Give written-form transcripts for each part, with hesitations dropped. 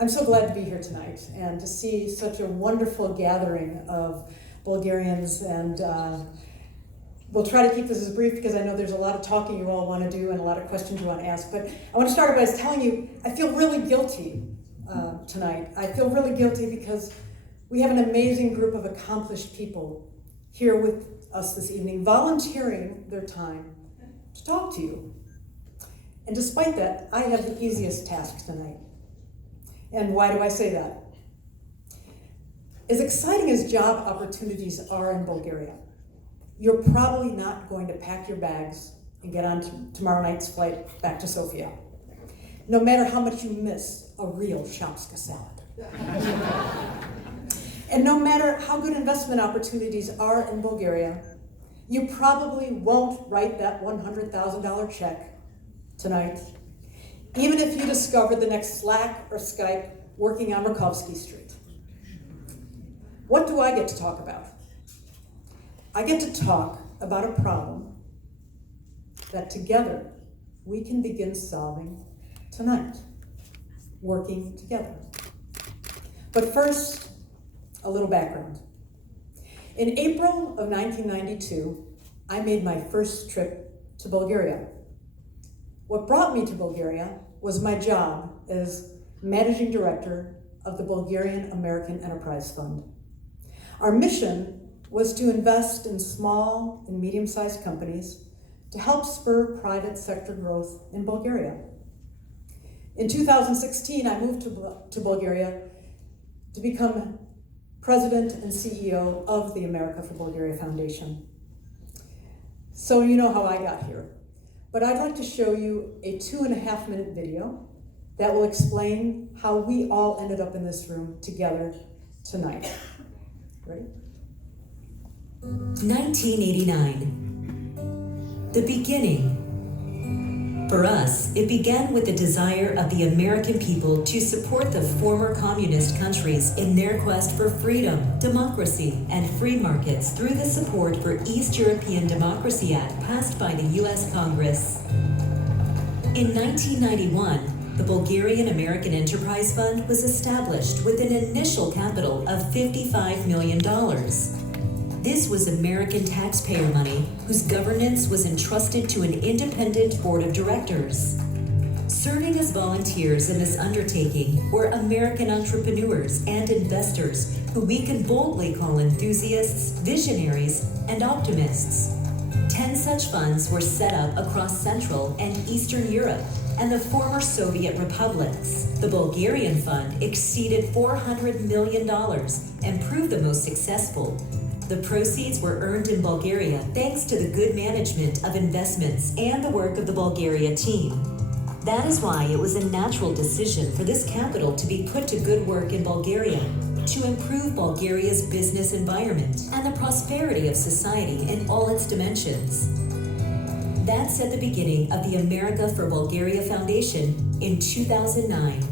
I'm so glad to be here tonight and to see such a wonderful gathering of Bulgarians, and we'll try to keep this as brief because I know there's a lot of talking you all want to do and a lot of questions you want to ask, but I want to start by telling you I feel really guilty tonight. I feel really guilty because we have an amazing group of accomplished people here with us this evening, volunteering their time to talk to you. And despite that, I have the easiest task tonight. And why do I say that? As exciting as job opportunities are in Bulgaria, you're probably not going to pack your bags and get on to tomorrow night's flight back to Sofia, no matter how much you miss a real shopska salad. And no matter how good investment opportunities are in Bulgaria, you probably won't write that $100,000 check tonight, even if you discover the next Slack or Skype working on Rakovsky Street. What do I get to talk about? I get to talk about a problem that together we can begin solving tonight, working together. But first, a little background. In April of 1992, I made my first trip to Bulgaria. What brought me to Bulgaria was my job as managing director of the Bulgarian American Enterprise Fund. Our mission was to invest in small and medium-sized companies to help spur private sector growth in Bulgaria. In 2016, I moved to Bulgaria to become president and CEO of the America for Bulgaria Foundation. So you know how I got here. But I'd like to show you a 2.5-minute video that will explain how we all ended up in this room together tonight. Ready? 1989. The beginning. For us, it began with the desire of the American people to support the former communist countries in their quest for freedom, democracy, and free markets through the support for East European Democracy Act passed by the U.S. Congress. In 1991, the Bulgarian American Enterprise Fund was established with an initial capital of $55 million. This was American taxpayer money whose governance was entrusted to an independent board of directors. Serving as volunteers in this undertaking were American entrepreneurs and investors who we can boldly call enthusiasts, visionaries, and optimists. 10 such funds were set up across Central and Eastern Europe and the former Soviet republics. The Bulgarian Fund exceeded $400 million and proved the most successful. The proceeds were earned in Bulgaria thanks to the good management of investments and the work of the Bulgaria team. That is why it was a natural decision for this capital to be put to good work in Bulgaria, to improve Bulgaria's business environment and the prosperity of society in all its dimensions. That's at the beginning of the America for Bulgaria Foundation in 2009.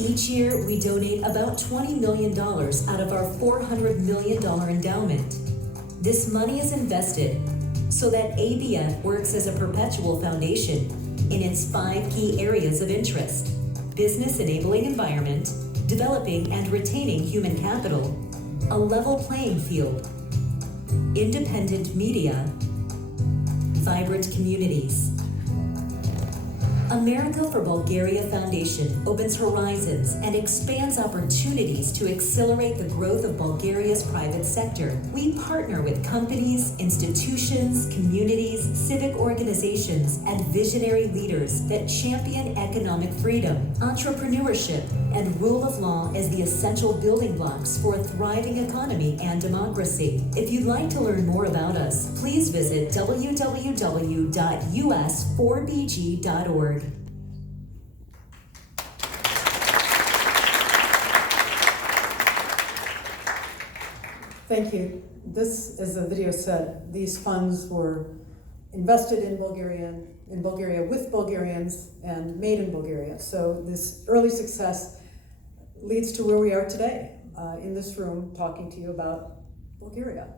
Each year, we donate about $20 million out of our $400 million endowment. This money is invested so that ABF works as a perpetual foundation in its 5 key areas of interest: business enabling environment, developing and retaining human capital, a level playing field, independent media, vibrant communities. America for Bulgaria Foundation opens horizons and expands opportunities to accelerate the growth of Bulgaria's private sector. We partner with companies, institutions, communities, civic organizations, and visionary leaders that champion economic freedom, entrepreneurship, and rule of law as the essential building blocks for a thriving economy and democracy. If you'd like to learn more about us, please visit www.us4bg.org. Thank you. This, as the video said, these funds were invested in Bulgaria with Bulgarians and made in Bulgaria. So this early success leads to where we are today, in this room talking to you about Bulgaria.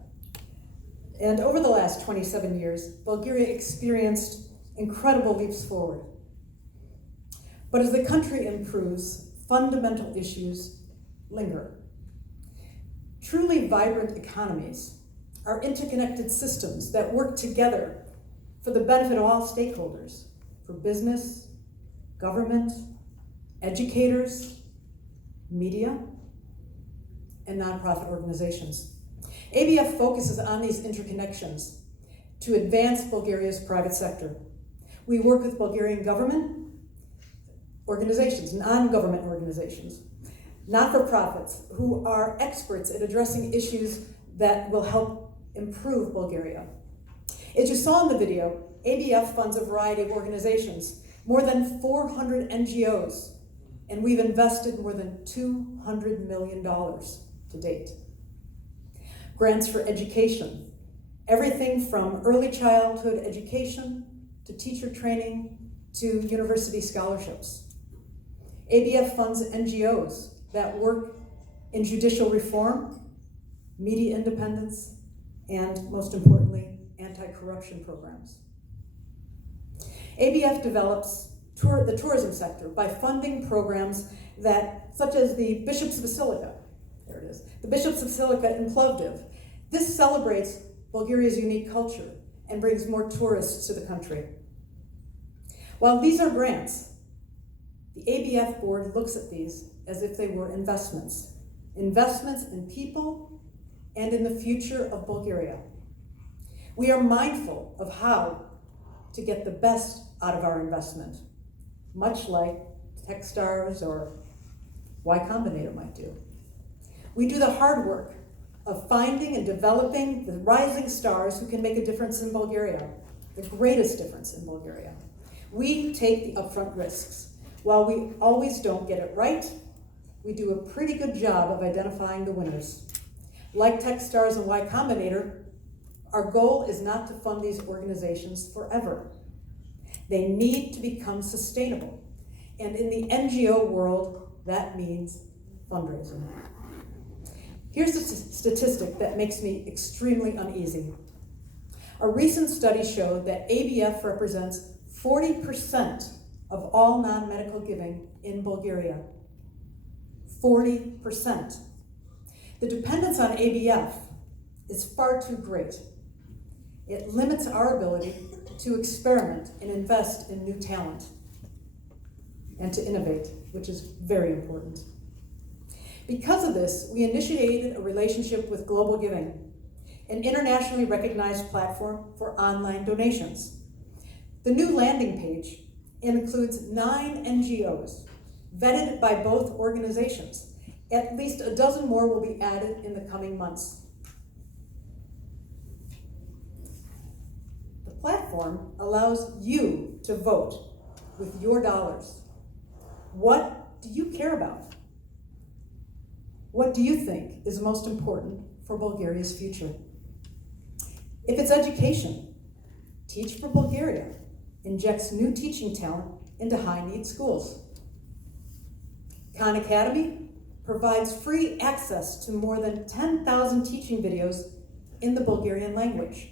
And over the last 27 years, Bulgaria experienced incredible leaps forward. But as the country improves, fundamental issues linger. Truly vibrant economies are interconnected systems that work together for the benefit of all stakeholders, for business, government, educators, media, and nonprofit organizations. ABF focuses on these interconnections to advance Bulgaria's private sector. We work with Bulgarian government organizations, non-government organizations, not-for-profits who are experts at addressing issues that will help improve Bulgaria. As you saw in the video, ABF funds a variety of organizations, more than 400 NGOs, and we've invested more than $200 million to date. Grants for education, everything from early childhood education to teacher training to university scholarships. ABF funds NGOs that work in judicial reform, media independence, and most importantly, anti-corruption programs. ABF develops the tourism sector by funding programs such as the Bishop's Basilica, there it is, the Bishop's Basilica in Plovdiv. This celebrates Bulgaria's unique culture and brings more tourists to the country. While these are grants, the ABF board looks at these as if they were investments in people and in the future of Bulgaria. We are mindful of how to get the best out of our investment, much like Techstars or Y Combinator might do. We do the hard work of finding and developing the rising stars who can make a difference in Bulgaria, the greatest difference in Bulgaria. We take the upfront risks. While we always don't get it right, we do a pretty good job of identifying the winners. Like Techstars and Y Combinator, our goal is not to fund these organizations forever. They need to become sustainable. And in the NGO world, that means fundraising. Here's a statistic that makes me extremely uneasy. A recent study showed that ABF represents 40% of all non-medical giving in Bulgaria. 40%. The dependence on ABF is far too great. It limits our ability to experiment and invest in new talent and to innovate, which is very important. Because of this, we initiated a relationship with Global Giving, an internationally recognized platform for online donations. The new landing page includes 9 NGOs, vetted by both organizations. At least a dozen more will be added in the coming months. The platform allows you to vote with your dollars. What do you care about? What do you think is most important for Bulgaria's future? If it's education, Teach for Bulgaria injects new teaching talent into high-need schools. Khan Academy provides free access to more than 10,000 teaching videos in the Bulgarian language.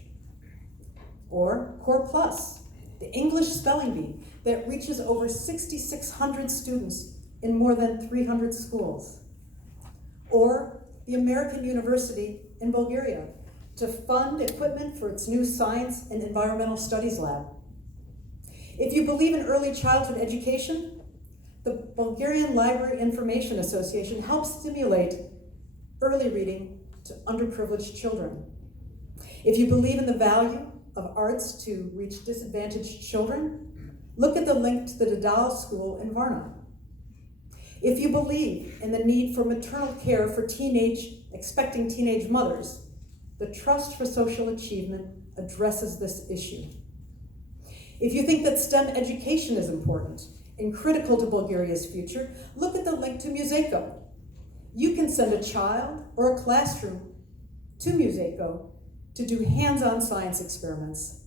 Or Core Plus, the English spelling bee that reaches over 6,600 students in more than 300 schools. Or the American University in Bulgaria to fund equipment for its new science and environmental studies lab. If you believe in early childhood education, the Bulgarian Library Information Association helps stimulate early reading to underprivileged children. If you believe in the value of arts to reach disadvantaged children, look at the link to the Dadal School in Varna. If you believe in the need for maternal care for expecting teenage mothers, the Trust for Social Achievement addresses this issue. If you think that STEM education is important and critical to Bulgaria's future, look at the link to Museko. You can send a child or a classroom to Museko to do hands-on science experiments.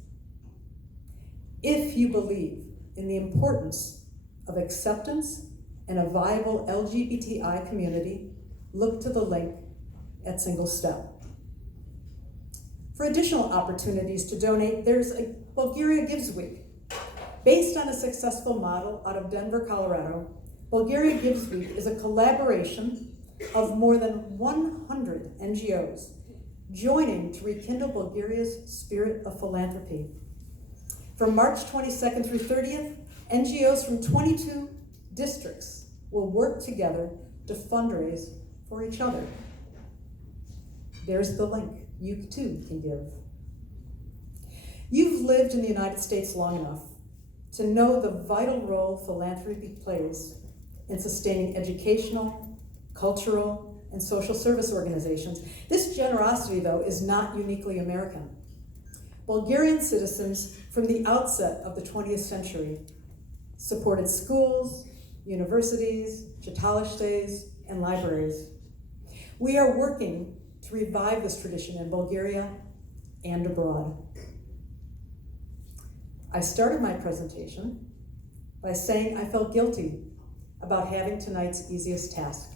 If you believe in the importance of acceptance and a viable LGBTI community, look to the link at Single Step. For additional opportunities to donate, there's a Bulgaria Gives Week. Based on a successful model out of Denver, Colorado, Bulgaria Gives Week is a collaboration of more than 100 NGOs joining to rekindle Bulgaria's spirit of philanthropy. From March 22nd through 30th, NGOs from 22 districts will work together to fundraise for each other. There's the link. You too can give. You've lived in the United States long enough to know the vital role philanthropy plays in sustaining educational, cultural, and social service organizations. This generosity, though, is not uniquely American. Bulgarian citizens from the outset of the 20th century supported schools, universities, chitalištes, and libraries. We are working to revive this tradition in Bulgaria and abroad. I started my presentation by saying I felt guilty about having tonight's easiest task.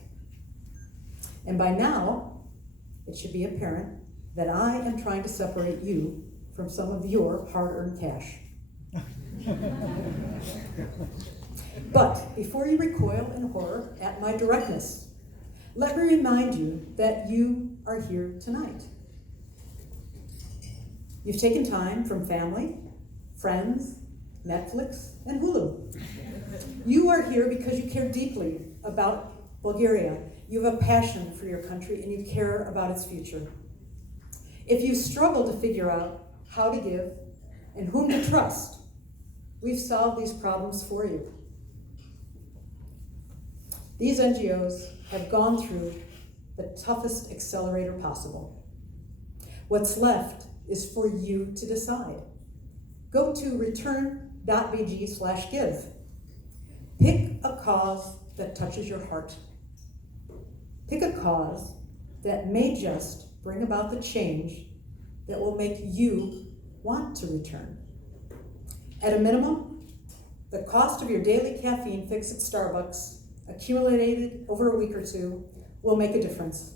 And by now, it should be apparent that I am trying to separate you from some of your hard-earned cash. But before you recoil in horror at my directness, let me remind you that you are here tonight. You've taken time from family, friends, Netflix, and Hulu. You are here because you care deeply about Bulgaria. You have a passion for your country and you care about its future. If you struggle to figure out how to give and whom to trust, we've solved these problems for you. These NGOs have gone through the toughest accelerator possible. What's left is for you to decide. Go to return.bg/give. Pick a cause that touches your heart. Pick a cause that may just bring about the change that will make you want to return. At a minimum, the cost of your daily caffeine fix at Starbucks, accumulated over a week or two, will make a difference.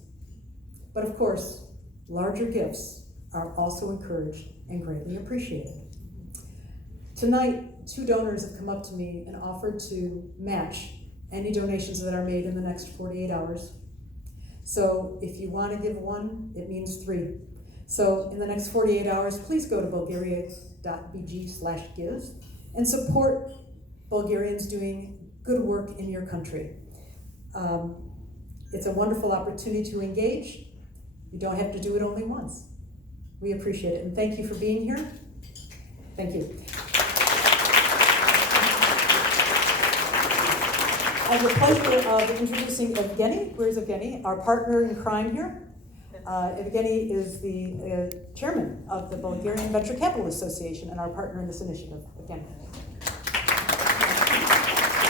But of course, larger gifts are also encouraged and greatly appreciated. Tonight, 2 donors have come up to me and offered to match any donations that are made in the next 48 hours. So if you want to give 1, it means 3. So in the next 48 hours, please go to bulgaria.bg/give and support Bulgarians doing good work in your country. It's a wonderful opportunity to engage. You don't have to do it only once. We appreciate it, and thank you for being here. Thank you. I have the pleasure of introducing Evgeny. Where's Evgeny? Our partner in crime here. Evgeny is the chairman of the Bulgarian Venture Capital Association and our partner in this initiative. Evgeny.